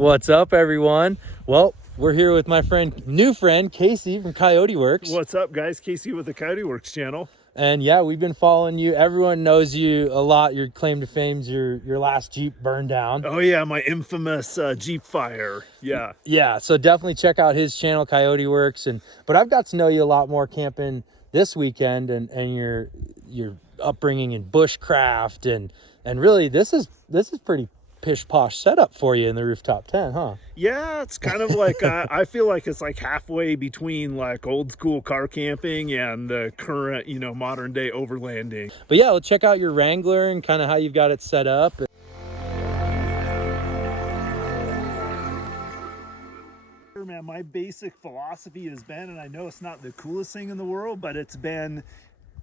What's up, everyone? Well, we're here with my new friend, Casey from Coyote Works. What's up, guys? Casey with the Coyote Works channel. And yeah, we've been following you. Everyone knows you a lot. Your claim to fame's your last Jeep burned down. Oh yeah, my infamous Jeep fire. Yeah. Yeah, so definitely check out his channel, Coyote Works. But I've got to know you a lot more camping this weekend and your upbringing in bushcraft and really this is pretty pish posh setup for you in the rooftop tent, huh? Yeah, it's kind of like I feel like it's like halfway between like old school car camping and the current, modern day overlanding. But yeah, let's check out your Wrangler and kind of how you've got it set up. Man, my basic philosophy has been, and I know it's not the coolest thing in the world, but it's been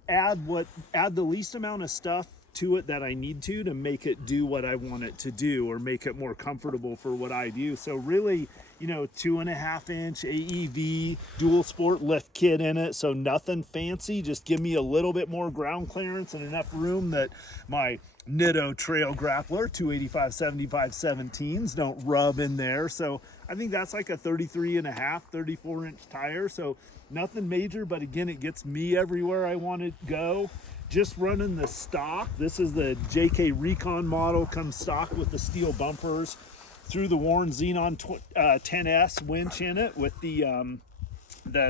add the least amount of stuff to it that I need to make it do what I want it to do, or make it more comfortable for what I do. So really, 2.5-inch AEV dual sport lift kit in it, so nothing fancy, just give me a little bit more ground clearance and enough room that my Nitto trail grappler 285/75/17s don't rub in there. So I think that's like a 34-inch tire, so nothing major, but again, it gets me everywhere I want to go. Just running the stock. This is the JK Recon model, comes stock with the steel bumpers, through the Warren Xenon 10S winch in it with the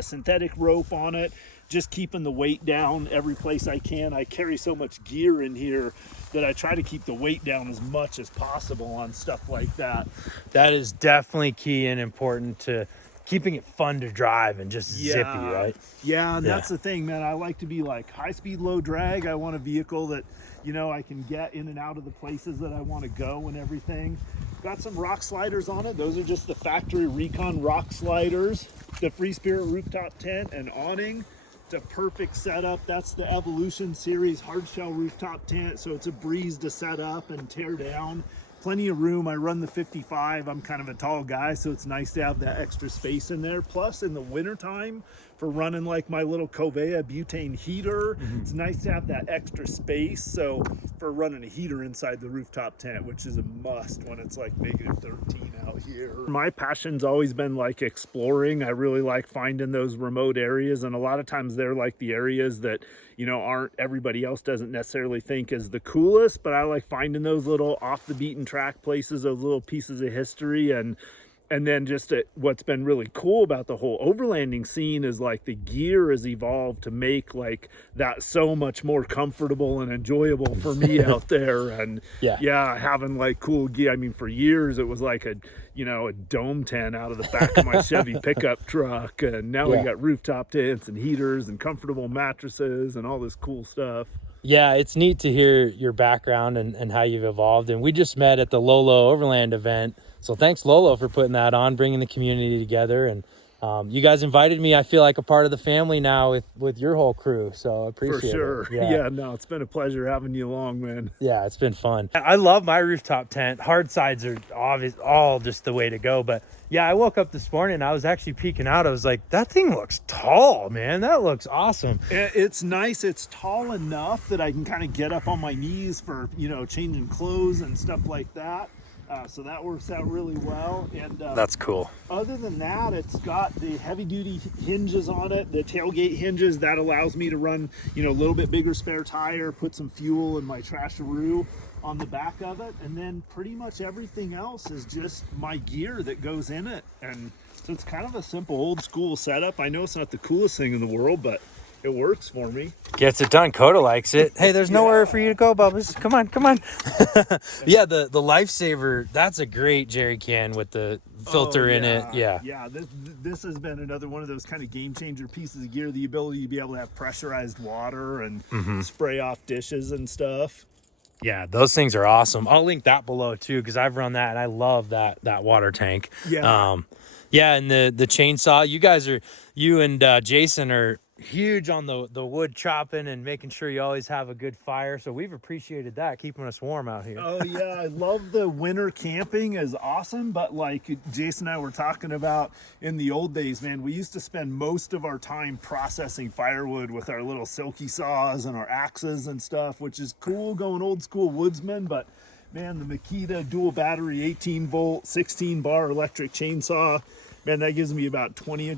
synthetic rope on it, just keeping the weight down every place I can. I carry so much gear in here that I try to keep the weight down as much as possible on stuff like that. That is definitely key and important to keeping it fun to drive and just zippy, right? Yeah, and that's the thing, man. I like to be like high speed, low drag. I want a vehicle that, I can get in and out of the places that I want to go and everything. Got some rock sliders on it. Those are just the factory Recon rock sliders. The Free Spirit rooftop tent and awning. It's a perfect setup. That's the Evolution series hardshell rooftop tent, so it's a breeze to set up and tear down. Plenty of room. I run the 55. I'm kind of a tall guy, so it's nice to have that extra space in there. Plus, in the wintertime, for running like my little Covea butane heater, it's nice to have that extra space. So for running a heater inside the rooftop tent, which is a must when it's like -13 out here. My passion's always been like exploring. I really like finding those remote areas, and a lot of times they're like the areas that aren't, everybody else doesn't necessarily think is the coolest, but I like finding those little off the beaten track places, those little pieces of history. And then just what's been really cool about the whole overlanding scene is like the gear has evolved to make like that so much more comfortable and enjoyable for me out there. And having like cool gear. I mean, for years it was like a dome tent out of the back of my Chevy pickup truck, and now we got rooftop tents and heaters and comfortable mattresses and all this cool stuff. Yeah, it's neat to hear your background and how you've evolved. And we just met at the Lolo Overland event. So thanks, Lolo, for putting that on, bringing the community together. And you guys invited me. I feel like a part of the family now with your whole crew. So I appreciate it. For sure. Yeah, no, it's been a pleasure having you along, man. Yeah, it's been fun. I love my rooftop tent. Hard sides are all just the way to go. But yeah, I woke up this morning and I was actually peeking out. I was like, that thing looks tall, man. That looks awesome. It's nice. It's tall enough that I can kind of get up on my knees for, changing clothes and stuff like that. So that works out really well. And that's cool. Other than that, it's got the heavy duty hinges on it, the tailgate hinges. That allows me to run, a little bit bigger spare tire, put some fuel in my trasharoo on the back of it. And then pretty much everything else is just my gear that goes in it. And so it's kind of a simple old school setup. I know it's not the coolest thing in the world, but it works for me. Gets it done. Coda likes it. Hey, there's nowhere for you to go, Bubba's. Come on. Yeah, the Lifesaver, that's a great jerry can with the filter in it. Yeah. This has been another one of those kind of game changer pieces of gear. The ability to be able to have pressurized water and spray off dishes and stuff. Yeah, those things are awesome. I'll link that below too, because I've run that and I love that water tank. And the chainsaw. You and Jason are huge on the wood chopping and making sure you always have a good fire, so we've appreciated that, keeping us warm out here. Oh yeah, I love the winter camping is awesome, but like Jason and I were talking about in the old days, man, we used to spend most of our time processing firewood with our little silky saws and our axes and stuff, which is cool going old school woodsman, but Man, the Makita dual battery 18-volt 16 bar electric chainsaw, man, that gives me about 20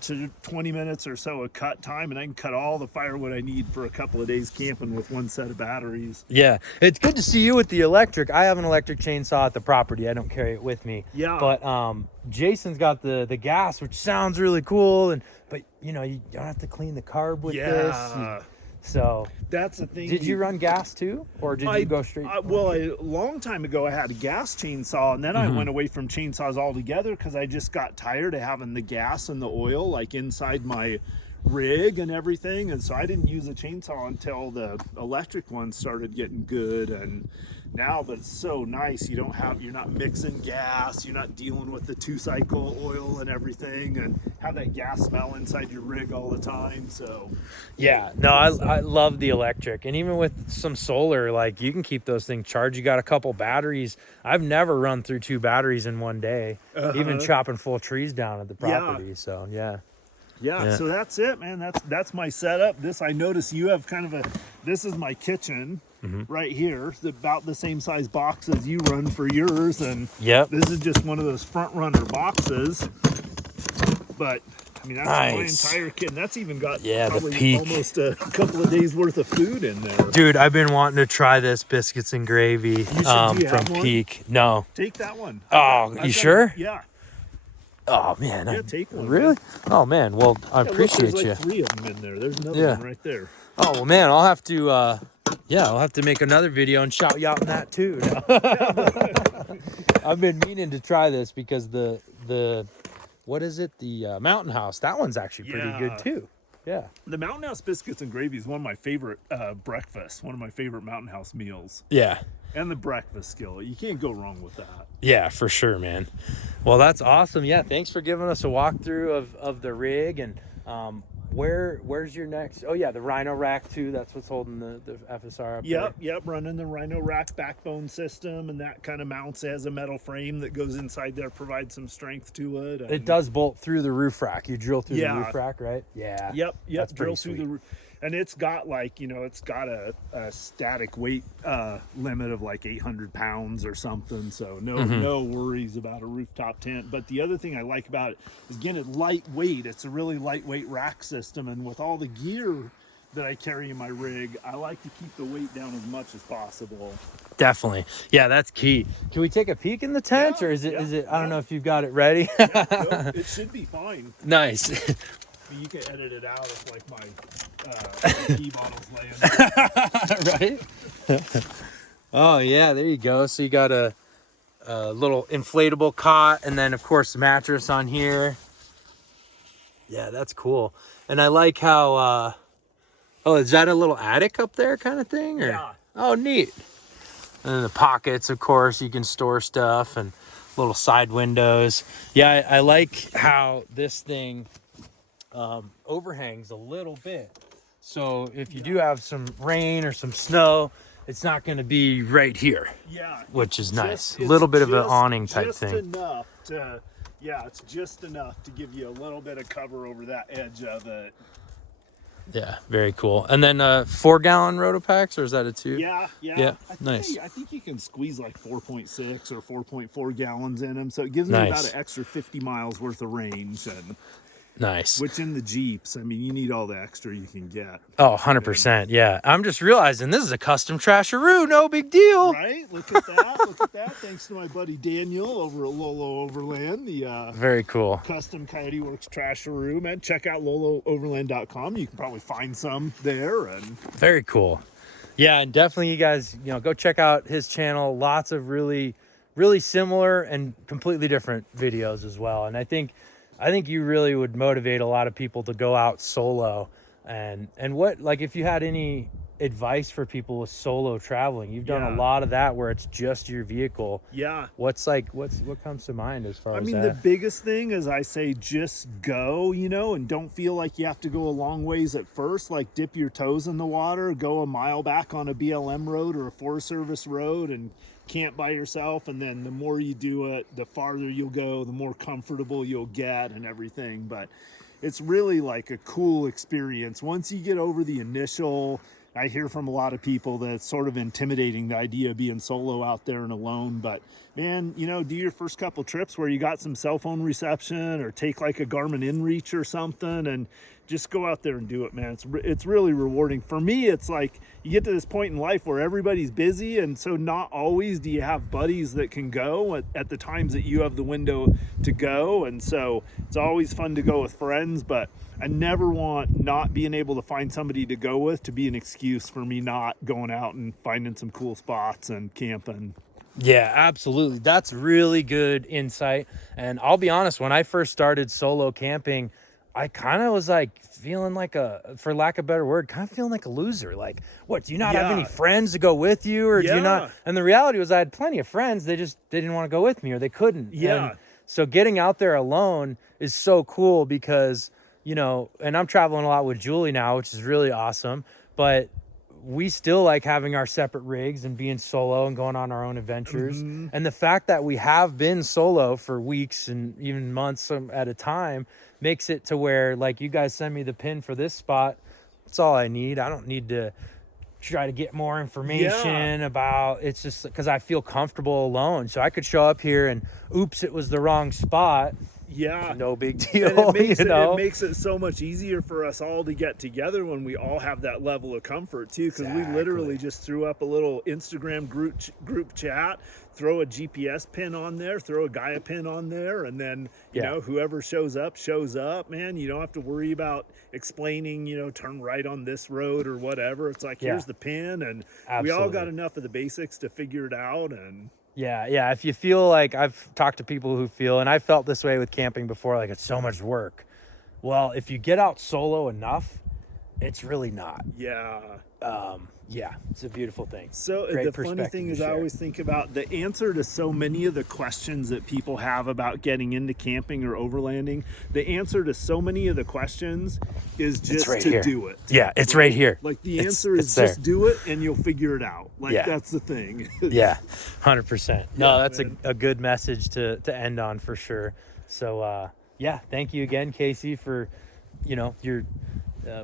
minutes or so of cut time, and I can cut all the firewood I need for a couple of days camping with one set of batteries. Yeah, it's good to see you with the electric. I have an electric chainsaw at the property. I don't carry it with me. Yeah. But Jason's got the gas, which sounds really cool, but you know, you don't have to clean the carb with this. So that's the thing. Did you run gas too, or did you go straight? Well, a long time ago, I had a gas chainsaw, and then I went away from chainsaws altogether because I just got tired of having the gas and the oil like inside my rig and everything, and so I didn't use a chainsaw until the electric ones started getting good. And now, but it's so nice. You're not mixing gas, you're not dealing with the 2-cycle oil and everything, and have that gas smell inside your rig all the time. So yeah, no, I love the electric, and even with some solar, like you can keep those things charged. You got a couple batteries. I've never run through 2 batteries in one day, even chopping full trees down at the property. So yeah, so that's it, man. That's my setup. I notice you have kind of this is my kitchen right here. It's about the same size box as you run for yours, and this is just one of those front runner boxes. But I mean, that's my entire kit. And that's even got probably almost a couple of days worth of food in there. Dude, I've been wanting to try this biscuits and gravy from Peak. No, take that one. You sure? Yeah. Oh man, take one. Really? Man. Oh man, well I appreciate there's you. Like 3 of them in there. There's another one right there. Oh well, man, I'll have to make another video and shout you out on that too. I've been meaning to try this because the what is it? The Mountain House. That one's actually pretty good too. Yeah. The Mountain House biscuits and gravy is one of my favorite breakfasts. One of my favorite Mountain House meals. Yeah. And the breakfast skillet. You can't go wrong with that. Yeah, for sure, man. Well, that's awesome. Yeah, thanks for giving us a walkthrough of the rig. And where's your next? Oh yeah, the Rhino rack too. That's what's holding the FSR up there. Yep, running the Rhino rack backbone system, and that kind of mounts as a metal frame that goes inside there, provides some strength to it. It does bolt through the roof rack. You drill through the roof rack, right? Yeah. Yep. That's drill through the roof. And it's got it's got a static weight limit of like 800 pounds or something. So no worries about a rooftop tent. But the other thing I like about it is, again, it's lightweight. It's a really lightweight rack system. And with all the gear that I carry in my rig, I like to keep the weight down as much as possible. Definitely. Yeah, that's key. Can we take a peek in the tent, or is it I don't know if you've got it ready? No, it should be fine. Nice. You can edit it out if like my key bottle's laying there. Right? Oh yeah, there you go. So you got a little inflatable cot, and then of course the mattress on here. Yeah, that's cool. And I like how is that a little attic up there kind of thing? Or? Yeah. Oh, neat. And then the pockets, of course, you can store stuff, and little side windows. Yeah, I like how this thing overhangs a little bit, so if you do have some rain or some snow, it's not going to be right here, which is nice. A little bit of an awning type thing. It's just enough to give you a little bit of cover over that edge of it. Yeah, very cool. And then 4-gallon Rotopacks, or is that a 2? Yeah. Nice. I think you can squeeze like 4.6 or 4.4 gallons in them, so it gives me about an extra 50 miles worth of range. And nice. Which in the Jeeps, I mean, you need all the extra you can get. Oh, 100%. Yeah. I'm just realizing this is a custom trasheroo. No big deal. Right? Look at that. Thanks to my buddy Daniel over at Lolo Overland. The very cool. Custom Coyote Works trasheroo, man. Check out lolooverland.com. You can probably find some there. And very cool. Yeah, and definitely you guys, go check out his channel. Lots of really, really similar and completely different videos as well. And I think you really would motivate a lot of people to go out solo. And what, like, if you had any advice for people with solo traveling, you've done a lot of that where it's just your vehicle. Yeah. What comes to mind as far as that? The biggest thing is, I say just go, and don't feel like you have to go a long ways at first. Like, dip your toes in the water, go a mile back on a BLM road or a Forest Service road, and camp by yourself. And then the more you do it, the farther you'll go, the more comfortable you'll get and everything. But it's really like a cool experience once you get over the initial I hear from a lot of people that it's sort of intimidating, the idea of being solo out there and alone. But man, you know, do your first couple trips where you got some cell phone reception, or take like a Garmin InReach or something, and just go out there and do it, man. It's really rewarding. For me, it's like you get to this point in life where everybody's busy, and so not always do you have buddies that can go at the times that you have the window to go. And so it's always fun to go with friends, but I never want not being able to find somebody to go with to be an excuse for me not going out and finding some cool spots and camping. Yeah, absolutely. That's really good insight. And I'll be honest, when I first started solo camping, I kind of was like feeling like for lack of a better word, kind of feeling like a loser. Like, what, do you not have any friends to go with you? Or do you not? And the reality was I had plenty of friends. They didn't want to go with me, or they couldn't. Yeah. And so getting out there alone is so cool because, you know, and I'm traveling a lot with Julie now, which is really awesome. But we still like having our separate rigs and being solo and going on our own adventures. And the fact that we have been solo for weeks and even months at a time makes it to where, like, you guys send me the pin for this spot. That's all I need. I don't need to try to get more information about it's just because I feel comfortable alone. So I could show up here and oops, it was the wrong spot. Yeah, no big deal. And it makes it so much easier for us all to get together when we all have that level of comfort too, because we literally just threw up a little Instagram group chat, throw a GPS pin on there, throw a Gaia pin on there, and then you know, whoever shows up, man. You don't have to worry about explaining, you know, turn right on this road or whatever. It's like, here's the pin, and we all got enough of the basics to figure it out. And yeah, if you feel like, I've talked to people who feel, and I felt this way with camping before, like it's so much work. Well, if you get out solo enough, it's really not. Yeah, it's a beautiful thing. So the funny thing is, I always think about the answer to so many of the questions that people have about getting into camping or overlanding. The answer to so many of the questions is just to do it. Yeah, it's right here. Like the answer is just do it and you'll figure it out. Like that's the thing. Yeah, 100%. No, that's a good message to end on for sure. So yeah, thank you again, Casey, for, you know, your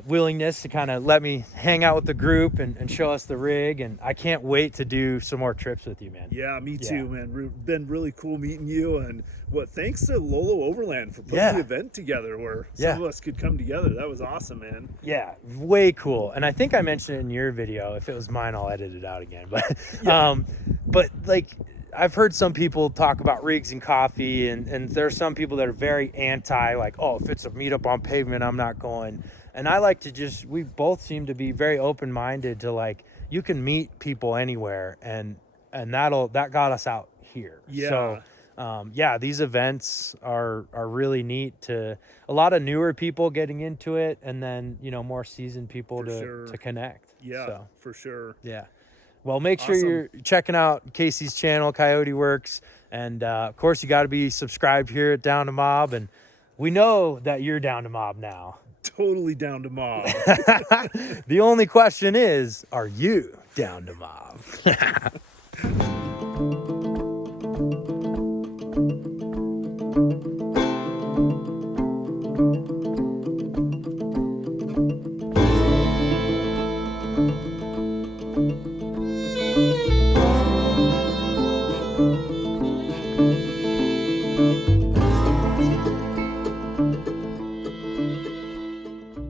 willingness to kind of let me hang out with the group and show us the rig. And I can't wait to do some more trips with you, man. Yeah, me too, man. Been really cool meeting you, and thanks to Lolo Overland for putting the event together where some of us could come together. That was awesome, man. Yeah, way cool. And I think I mentioned it in your video. If it was mine, I'll edit it out again. But like, I've heard some people talk about rigs and coffee, and there are some people that are very anti, like, oh, if it's a meetup on pavement, I'm not going. And I like to we both seem to be very open-minded to, like, you can meet people anywhere, and that got us out here. So these events are really neat to a lot of newer people getting into it, and then, you know, more seasoned people to connect. For sure. Yeah. Well, make sure you're checking out Casey's channel, Coyote Works. And of course, you got to be subscribed here at Down to Mob. And we know that you're down to mob now. Totally down to mob. The only question is, are you down to mob?